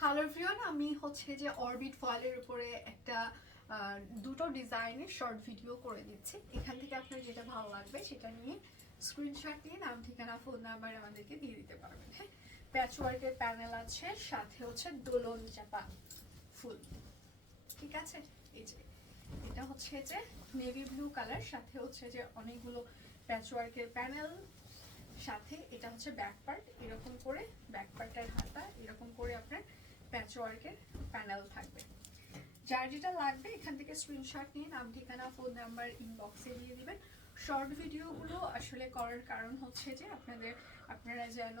Hello everyone, আমি হচ্ছে যে অরবিট ফয়েলের উপরে একটা দুটো ডিজাইনের শর্ট ভিডিও করে দিচ্ছি। এখান থেকে আপনার যেটা ভালো লাগবে সেটা নিয়ে স্ক্রিনশট নিয়ে নাম ঠিকানা ফোন নাম্বার আমাদেরকে দিয়ে দিতে পারবেন। হ্যাঁ, প্যাচওয়ার্কের প্যানেল আছে, সাথে হচ্ছে দোলন চাপা ফুল। ঠিক আছে, এই যে এটা হচ্ছে যে নেভি ব্লু কালার, সাথে হচ্ছে যে অনেকগুলো প্যাচওয়ার্কের প্যানেল, সাথে এটা হচ্ছে ব্যাক পার্ট, এরকম করে ব্যাক পার্টের হাতা এরকম করে আপনার প্যাচওয়ার্কের প্যানেল থাকবে। যার যেটা লাগবে এখান থেকে স্ক্রিনশট নিয়ে নাম ঠিকানা ফোন নাম্বার ইনবক্সে দিয়ে দিবেন। শর্ট ভিডিওগুলো আসলে করার কারণ হচ্ছে যে আপনারা যেন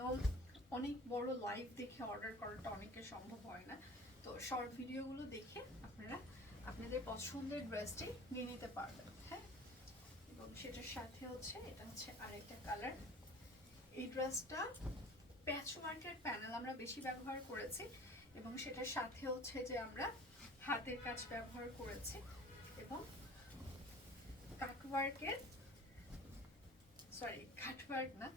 অনেক বড় লাইভ দেখে অর্ডার করাটা অনেকের সম্ভব হয় না, তো শর্ট ভিডিওগুলো দেখে আপনারা আপনাদের পছন্দের ড্রেসটি নিয়ে নিতে পারবেন। হ্যাঁ, এবং সেটার সাথে হচ্ছে এটা হচ্ছে আরেকটা কালার। এই ড্রেসটা প্যাচওয়ার্কের প্যানেল আমরা বেশি ব্যবহার করেছি, এবং সেটার সাথে হচ্ছে যে আমরা হাতের কাজ ব্যবহার করেছি এবং কাটওয়ার্ক না,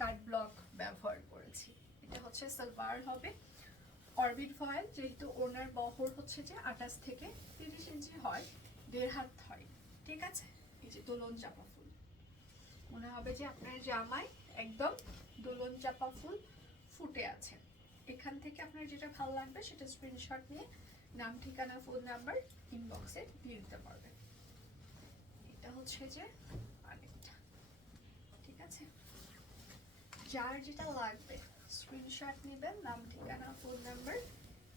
কাট ব্লক ব্যবহার করেছি। এটা হচ্ছে সালোয়ার হবে অরবিট ফয়েল, যেহেতু ওনার বহর হচ্ছে যে 28 থেকে 30 ইঞ্চি হয়, 1.5 হাত হয়। ঠিক আছে, এই যে দোলন চাপা ফুল, মনে হবে যে আপনার জামায় একদম দোলন চাপা ফুল ফুটে আছে। এখান থেকে আপনার যেটা ভালো লাগবে সেটা স্ক্রিনশট নিয়ে নাম ঠিকানা ফোন নাম্বার ইনবক্সে দিয়ে দিতে পারবেন। এটা হচ্ছে যে আরেকটা। ঠিক আছে, যার যেটা লাগবে স্ক্রিনশট নেবেন, নাম ঠিকানা ফোন নাম্বার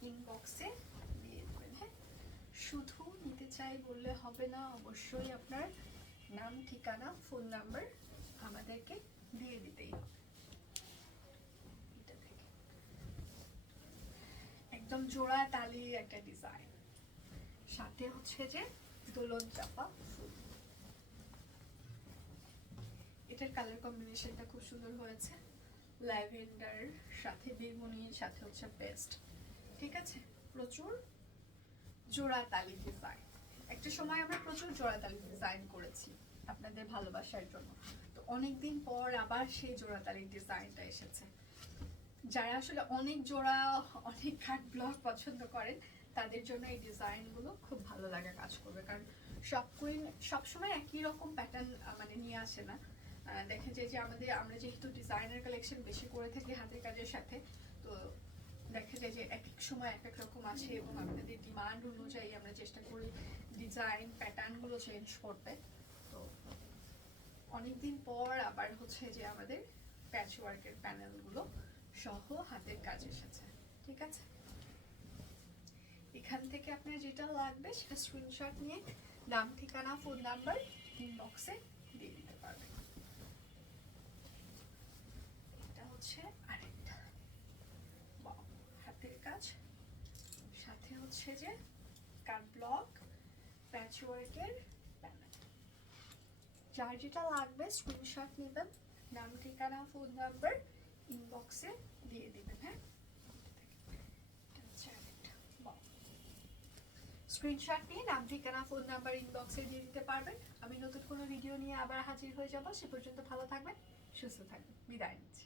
ইনবক্সে দিয়ে দেবেন। হ্যাঁ, শুধু নিতে চাই বললে হবে না, অবশ্যই আপনার নাম ঠিকানা ফোন নাম্বার আমাদেরকে দিয়ে দিতেই হবে। একদম জোড়া তালি একটা ডিজাইন, সাথে হচ্ছে যে দোলন চাপা ফুল। এটার কালার কম্বিনেশনটা খুব সুন্দর হয়েছে, ল্যাভেন্ডার সাথে বেগুনি, সাথে হচ্ছে পেস্ট। ঠিক আছে, প্রচুর জোড়া তালি ডিজাইন। একটা সময় আমরা প্রচুর জোড়া তালি ডিজাইন করেছি আপনাদের ভালোবাসার জন্য, তো অনেকদিন পর আবার সেই জোড়া তালির ডিজাইনটা এসেছে। যারা আসলে অনেক জোড়া অনেক কাট ব্লক পছন্দ করেন তাদের জন্য এই ডিজাইনগুলো খুব ভালো লাগা কাজ করবে, কারণ সব কুইন সবসময় একই রকম প্যাটার্ন মানে নিয়ে আসে না। দেখা যায় যে আমরা যেহেতু ডিজাইনার কালেকশন বেশি করে থাকি হাতের কাজের সাথে, তো দেখা যায় যে এক এক সময় এক এক রকম আছে, এবং আপনাদের ডিমান্ড অনুযায়ী আমরা চেষ্টা করি ডিজাইন প্যাটার্নগুলো চেঞ্জ করতে। তো অনেকদিন পর আবার হচ্ছে যে আমাদের প্যাচওয়ার্কের প্যানেলগুলো সহ হাতের কাজ এসেছে। ঠিক আছে, এখান থেকে আপনার যেটা লাগবে সেটা স্ক্রিনশট নিয়ে নাম ঠিকানা ফোন নাম্বার ইনবক্সে দিয়ে দিতে পারবেন। এটা হচ্ছে আরেকটা হাতের কাজ, সাথে হচ্ছে যে কাট ব্লক প্যাচওয়ার্কের প্যানেল। যার যেটা লাগবে স্ক্রিনশট নেবেন, নাম ঠিকানা ফোন নাম্বার ইনবক্সে দিয়ে দিবেন। হ্যাঁ, স্ক্রিনশট নিয়ে নাম ঠিকানা ফোন নাম্বার ইনবক্সে দিয়ে দিতে পারবেন। আমি নতুন কোনো ভিডিও নিয়ে আবার হাজির হয়ে যাব, সে পর্যন্ত ভালো থাকবেন, সুস্থ থাকবেন, বিদায় নিচ্ছি।